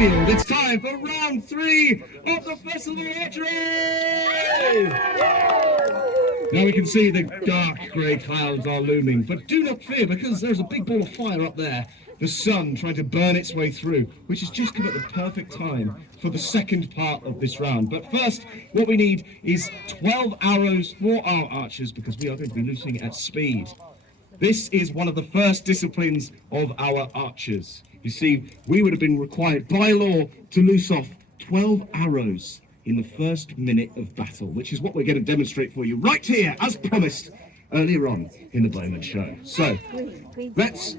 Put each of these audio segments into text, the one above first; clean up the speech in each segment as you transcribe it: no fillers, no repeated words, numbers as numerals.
field. It's time for round 3 of the Festival of Archery! Now we can see the dark grey clouds are looming, but do not fear, because there's a big ball of fire up there. The sun trying to burn its way through, which has just come at the perfect time for the second part of this round. But first, what we need is 12 arrows for our archers, because we are going to be looting at speed. This is one of the first disciplines of our archers. You see, we would have been required by law to loose off 12 arrows in the first minute of battle, which is what we're going to demonstrate for you right here, as promised earlier on in the Bowman Show. So, let's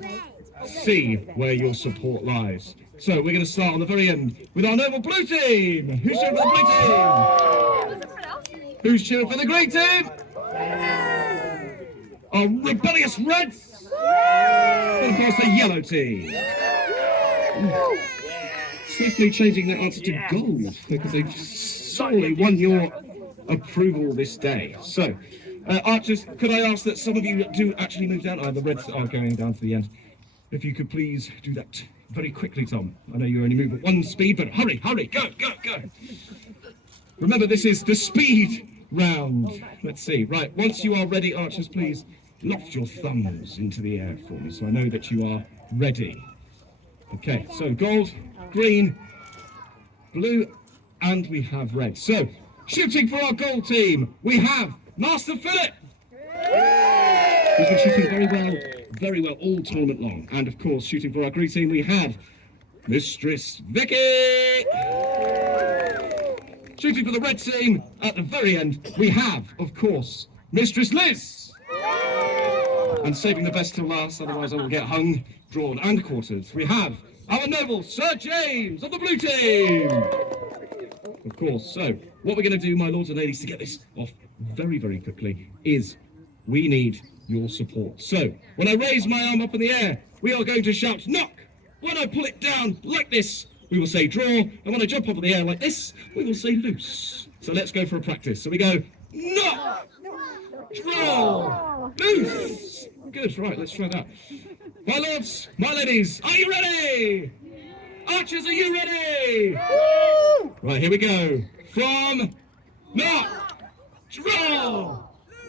see where your support lies. So, we're going to start on the very end with our noble blue team. Who's cheering for the blue team? Who's cheering for the green team? Our rebellious reds. And of course, the yellow team. Swiftly changing their answer to gold, because they've solely won your approval this day. So, archers, could I ask that some of you do actually move down? The reds are going down to the end. If you could please do that very quickly, Tom. I know you only move at 1 speed, but hurry, hurry, go, go, go. Remember, this is the speed round. Let's see. Right, once you are ready, archers, please loft your thumbs into the air for me, so I know that you are ready. Okay, so gold, green, blue, and we have red. So, shooting for our gold team, we have Master Philip. He's been shooting very well all tournament long. And of course, shooting for our green team, we have Mistress Vicky. Shooting for the red team, at the very end, we have, of course, Mistress Liz. And saving the best till last, otherwise I will get hung, drawn and quartered, we have our noble Sir James of the blue team. Of course, so what we're going to do, my lords and ladies, to get this off very, very quickly, is we need your support. So, when I raise my arm up in the air, we are going to shout, knock! When I pull it down like this, we will say draw, and when I jump up in the air like this, we will say loose. So let's go for a practice. So we go, knock! Draw! Loose! Good, right, let's try that. My lords, my ladies, are you ready? Archers, are you ready? Right, here we go. From, knock, draw,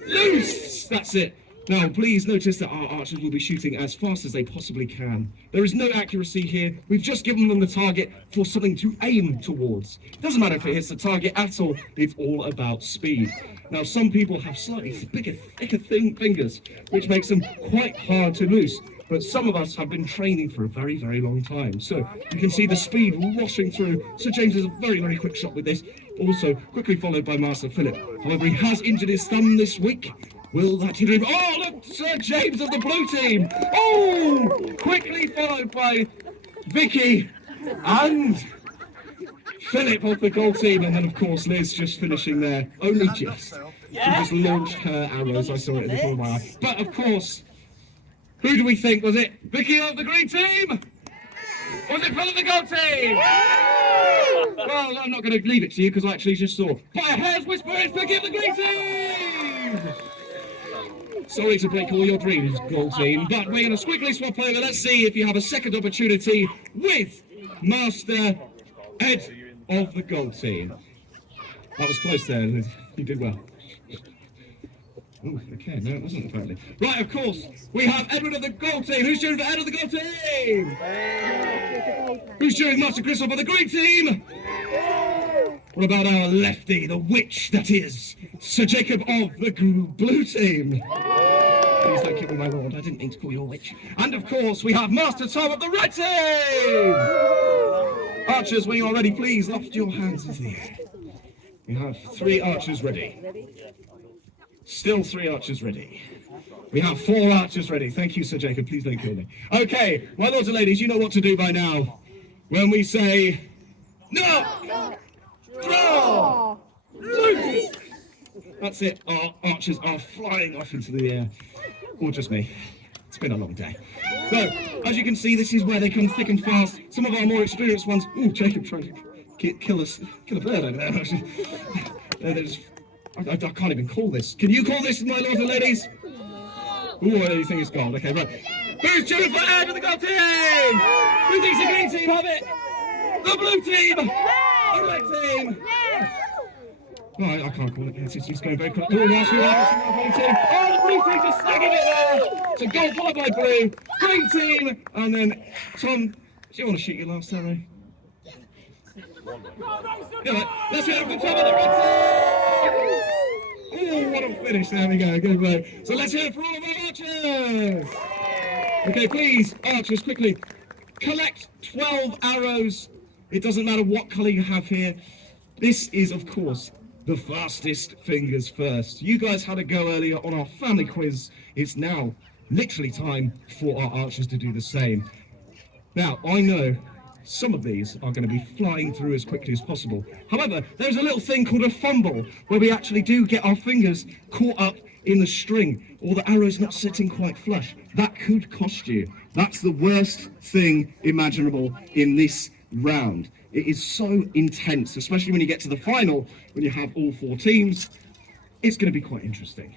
loose. That's it. Now, please notice that our archers will be shooting as fast as they possibly can. There is no accuracy here. We've just given them the target for something to aim towards. Doesn't matter if it hits the target at all. It's all about speed. Now, some people have slightly bigger, thicker fingers, which makes them quite hard to loose. But some of us have been training for a very, very long time. So you can see the speed washing through. Sir James is a very, very quick shot with this. Also, quickly followed by Master Philip. However, he has injured his thumb this week. Will that hinder him? Oh, look, Sir James of the blue team. Oh, quickly followed by Vicky and Philip of the gold team. And then, of course, Liz just finishing there. Only just. She just launched her arrows. I saw it in the corner of my eye. But, of course, who do we think? Was it Vicky of the green team? Or was it Phil of the gold team? Well, I'm not going to leave it to you because I actually just saw. By a hair's whisper, it's Vicky of the green team! Sorry to break all your dreams, gold team, but we're going to quickly swap over. Let's see if you have a second opportunity with Master Ed of the gold team. That was close there. You did well. Oh, okay, no, it wasn't apparently. Right, of course, we have Edward of the gold team. Who's cheering for Ed of the gold team? Who's cheering Master Chris of the green team? What about our lefty, the witch that is Sir Jacob of the blue team? Please don't kill me, my lord. I didn't mean to call you a witch. And of course, we have Master Tom of the red team. Archers, when you are ready, please loft your hands into the air. We have 3 archers ready. Still 3 archers ready. We have 4 archers ready. Thank you, Sir Jacob. Please don't kill me. Okay, my lords and ladies, you know what to do by now. When we say, no, draw, loose. That's it. Our archers are flying off into the air. Or just me. It's been a long day. So, as you can see, this is where they come thick and fast. Some of our more experienced ones. Ooh, Jacob trying to kill a bird over there. Actually. I can't even call this. Can you call this, my lords and ladies? Ooh, I don't think it's gold. Okay, right. Who's cheering for Ed of the gold team? Who thinks the green team have it? The blue team! The red team! No, I can't call it. It's going very quick. Oh, last blue team. Oh, the blue team just snagging it there. So gold followed by blue. Green team. And then, Tom, do you want to shoot your last arrow? Yeah, let's go for Tom and the red team. Oh, what a finish. There we go. Good play. So let's hear it for all of our archers. Okay, please, archers, quickly. Collect 12 arrows. It doesn't matter what colour you have here. This is, of course, the fastest fingers first. You guys had a go earlier on our family quiz. It's now literally time for our archers to do the same. Now, I know some of these are going to be flying through as quickly as possible. However, there's a little thing called a fumble, where we actually do get our fingers caught up in the string, or the arrow's not sitting quite flush. That could cost you. That's the worst thing imaginable in this round. It is so intense, especially when you get to the final, when you have all 4 teams. It's going to be quite interesting.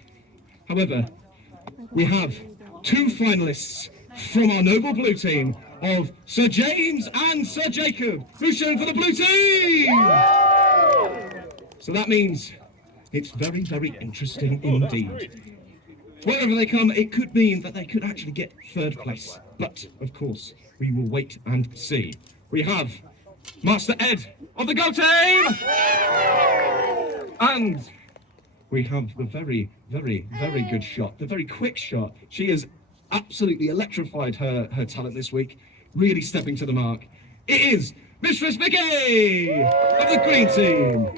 However, we have 2 finalists from our noble blue team of Sir James and Sir Jacob, who's shown for the blue team. So that means it's very, very interesting indeed. Wherever they come, it could mean that they could actually get 3rd place. But, of course, we will wait and see. We have Master Ed of the Go Team! And we have the very, very, very good shot, the very quick shot. She has absolutely electrified her talent this week, really stepping to the mark. It is Mistress Vicky of the Green Team.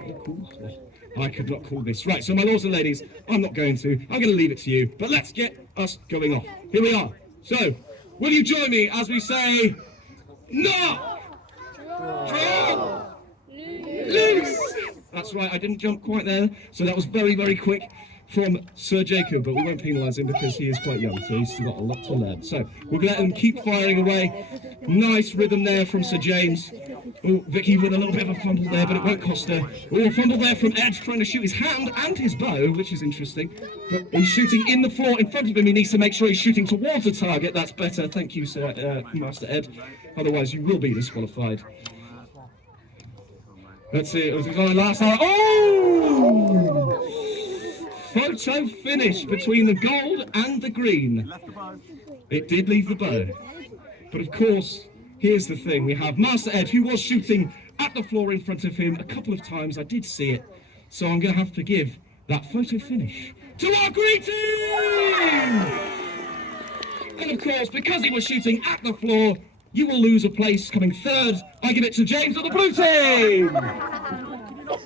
I could not call this. Right, so my lords and ladies, I'm not going to. I'm going to leave it to you. But let's get us going off. Here we are. So, will you join me as we say, knock, draw, loose. That's right, I didn't jump quite there. So that was very, very quick from Sir Jacob, but we won't penalise him because he is quite young, so he's still got a lot to learn. So we'll let him keep firing away. Nice rhythm there from Sir James. Oh, Vicky with a little bit of a fumble there, but it won't cost her. Oh, a fumble there from Ed, trying to shoot his hand and his bow, which is interesting. But he's shooting in the floor in front of him. He needs to make sure he's shooting towards the target. That's better. Thank you, Sir Master Ed. Otherwise, you will be disqualified. Let's see. It was his last hour. Oh! Photo finish between the gold and the green. It did leave the bow. But of course, here's the thing. We have Master Ed, who was shooting at the floor in front of him a couple of times. I did see it. So I'm going to have to give that photo finish to our green team! And of course, because he was shooting at the floor, you will lose a place coming 3rd. I give it to James of the blue team!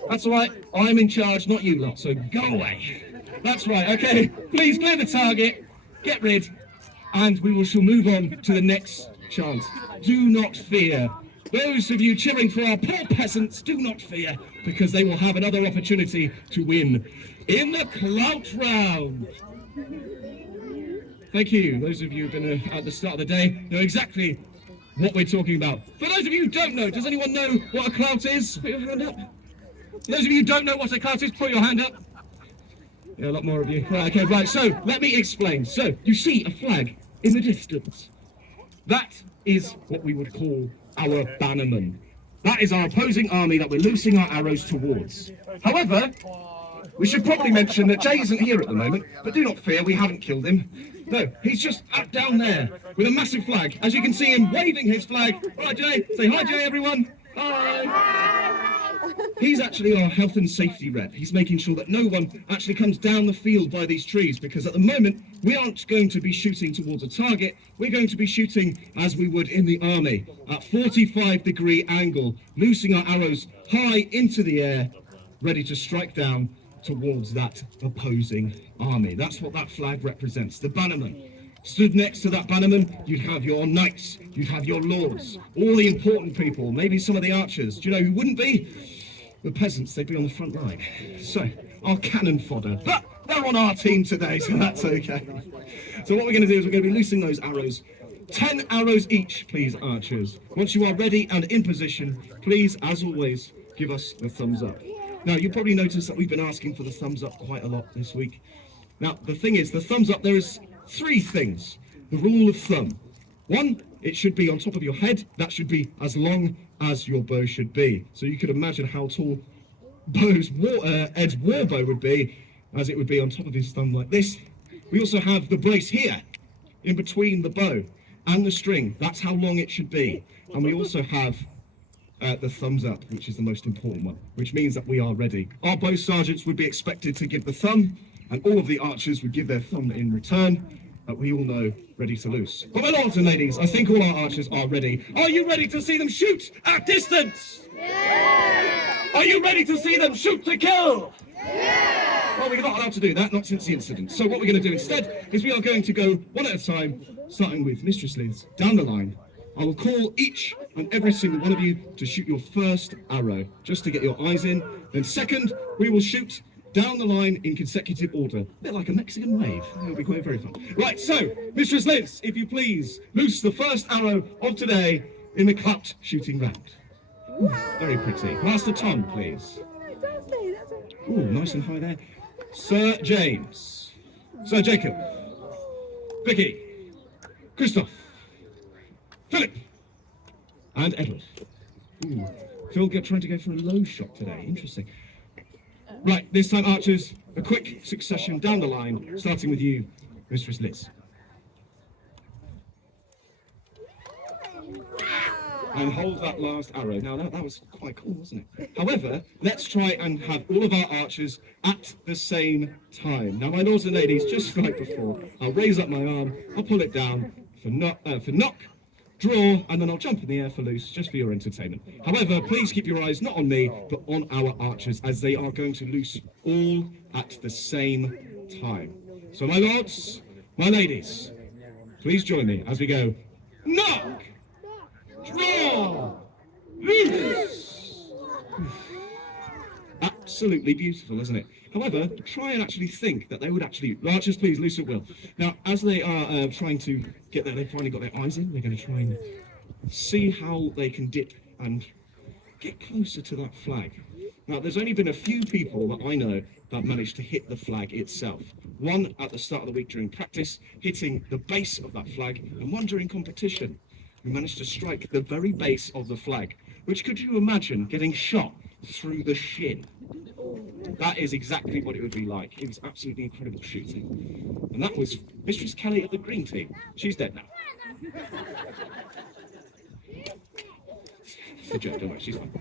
That's all right. I'm in charge, not you lot, so go away. That's right, okay. Please clear the target, get rid, and we shall move on to the next chance. Do not fear. Those of you cheering for our poor peasants, do not fear, because they will have another opportunity to win in the clout round. Thank you. Those of you who've been at the start of the day know exactly what we're talking about. For those of you who don't know, does anyone know what a clout is? Put your hand up. For those of you who don't know what a clout is, put your hand up. Yeah, a lot more of you. Right, okay, right, so let me explain. So, you see a flag in the distance. That is what we would call our bannerman. That is our opposing army that we're loosing our arrows towards. However, we should probably mention that Jay isn't here at the moment, but do not fear, we haven't killed him. No, he's just up down there with a massive flag. As you can see him waving his flag. All right, Jay, say hi, Jay, everyone. Hi. He's actually our health and safety rep. He's making sure that no one actually comes down the field by these trees, because at the moment, we aren't going to be shooting towards a target. We're going to be shooting as we would in the army, at 45-degree angle, loosing our arrows high into the air, ready to strike down towards that opposing army. That's what that flag represents, the bannerman. Stood next to that bannerman, you'd have your knights, you'd have your lords, all the important people, maybe some of the archers. Do you know who wouldn't be? The peasants, they'd be on the front line. So, our cannon fodder. But they're on our team today, so that's okay. So what we're going to do is we're going to be loosing those arrows. 10 arrows each, please, archers. Once you are ready and in position, please, as always, give us the thumbs up. Now, you'll probably notice that we've been asking for the thumbs up quite a lot this week. Now, the thing is, the thumbs up, there is 3 things. The rule of thumb. 1, it should be on top of your head. That should be as long as your bow should be. So you could imagine how tall Ed's war bow would be, as it would be on top of his thumb like this. We also have the brace here, in between the bow and the string. That's how long it should be. And we also have the thumbs up, which is the most important one, which means that we are ready. Our bow sergeants would be expected to give the thumb, and all of the archers would give their thumb in return. We all know, ready to loose. But my lords and ladies, I think all our archers are ready. Are you ready to see them shoot at distance? Yeah! Are you ready to see them shoot to kill? Yeah! Well, we're not allowed to do that, not since the incident. So what we're going to do instead is we are going to go one at a time, starting with Mistress Liz, down the line. I will call each and every single one of you to shoot your first arrow, just to get your eyes in. Then second, we will shoot down the line in consecutive order. A bit like a Mexican wave. It'll be quite very fun. Right, so, Mistress Liz, if you please, loose the first arrow of today in the clout shooting round. Ooh, very pretty. Master Tom, please. Ooh, nice and high there. Sir James. Sir Jacob. Vicky. Christoph. Philip. And Edward. Ooh, Phil trying to go for a low shot today. Interesting. Right, this time, archers, a quick succession down the line, starting with you, Mistress Liz. And hold that last arrow. Now, that was quite cool, wasn't it? However, let's try and have all of our archers at the same time. Now, my lords and ladies, just like before, I'll raise up my arm, I'll pull it down for knock, draw, and then I'll jump in the air for loose, just for your entertainment. However, please keep your eyes not on me, but on our archers, as they are going to loose all at the same time. So my lords, my ladies, please join me as we go knock, draw, loose. Absolutely beautiful, isn't it? However, try and actually think that they would actually... Archers, please, loose at will. Now, as they are trying to get there, they've finally got their eyes in, they're going to try and see how they can dip and get closer to that flag. Now, there's only been a few people that I know that managed to hit the flag itself. One at the start of the week during practice, hitting the base of that flag, and one during competition, who managed to strike the very base of the flag, which could you imagine getting shot through the shin? That is exactly what it would be like. It was absolutely incredible shooting. And that was Mistress Kelly of the green team. She's dead now. It's a joke, don't worry, she's fine.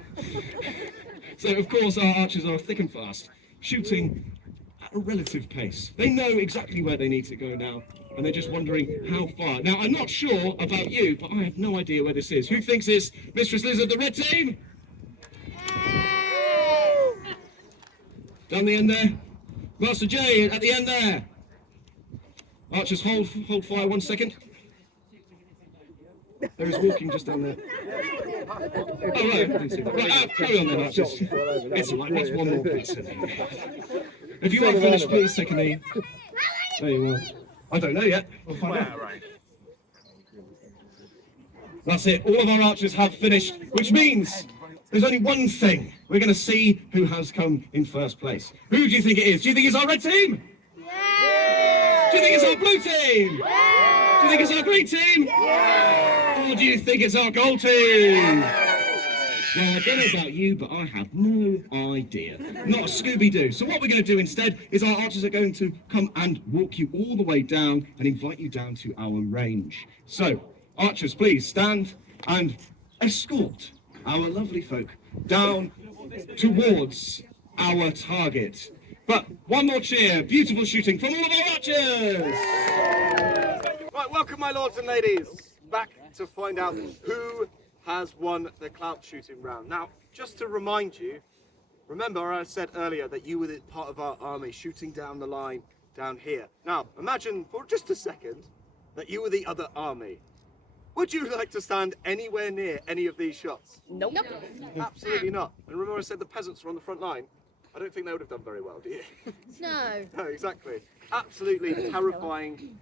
So, of course, our archers are thick and fast, shooting at a relative pace. They know exactly where they need to go now, and they're just wondering how far. Now, I'm not sure about you, but I have no idea where this is. Who thinks it's Mistress Liz of the red team? Down the end there. Master J at the end there. Archers, hold fire 1 second. There is walking just down there. Oh, right, I didn't see that. Right, carry on then, Archers. It's all right, that's one more person. If you are finished, please take a knee. There you are. I don't know yet. We'll find out. That's it. All of our archers have finished, which means there's only one thing. We're going to see who has come in first place. Who do you think it is? Do you think it's our red team? Yeah! Do you think it's our blue team? Yeah! Do you think it's our green team? Yeah! Or do you think it's our gold team? Well, I don't know about you, but I have no idea. Not a Scooby-Doo. So what we're going to do instead is our archers are going to come and walk you all the way down and invite you down to our range. So, archers, please stand and escort our lovely folk down towards our target. But one more cheer, beautiful shooting from all of our archers! Right, welcome my lords and ladies, back to find out who has won the clout shooting round. Now, just to remind you, remember I said earlier that you were part of our army shooting down the line down here. Now, imagine for just a second that you were the other army. Would you like to stand anywhere near any of these shots? Nope. Absolutely not. And remember I said the peasants were on the front line? I don't think they would have done very well, do you? No. No, exactly. Absolutely terrifying,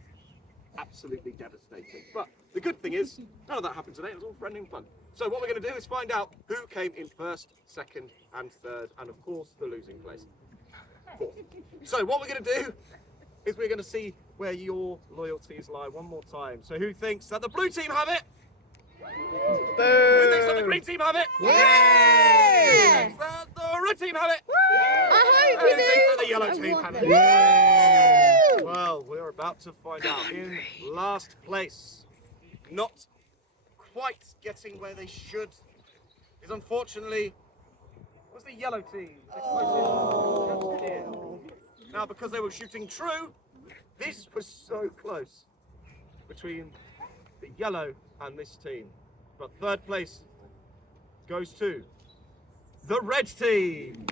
absolutely devastating. But the good thing is, none of that happened today. It was all friendly and fun. So what we're going to do is find out who came in first, second and third, and of course the losing place. Fourth. So what we're going to do is we're going to see where your loyalties lie one more time. So who thinks that the blue team have it? Who thinks that the green team have it? Who thinks that the red team have it? I hope Who you do. thinks that the yellow team have it? Well, we're about to find out. In last place, not quite getting where they should, is unfortunately was the yellow team. The closest just here. Now, because they were shooting true, this was so close between the yellow and this team. But third place goes to the red team.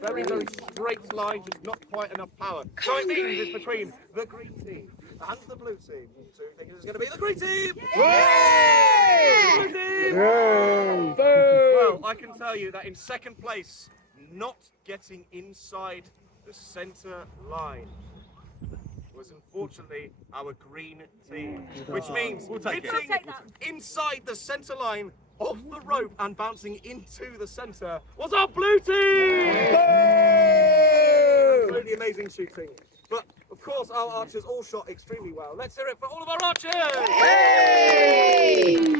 Very, very straight line, just not quite enough power. So it means it's between the green team and the blue team. So you think it's going to be the green team? Yeah! The blue team! Well, I can tell you that in second place, not getting inside the centre line, was unfortunately our green team, which means hitting inside the centre line off the rope and bouncing into the centre was our blue team! Absolutely amazing shooting. But of course our archers all shot extremely well. Let's hear it for all of our archers! Hey!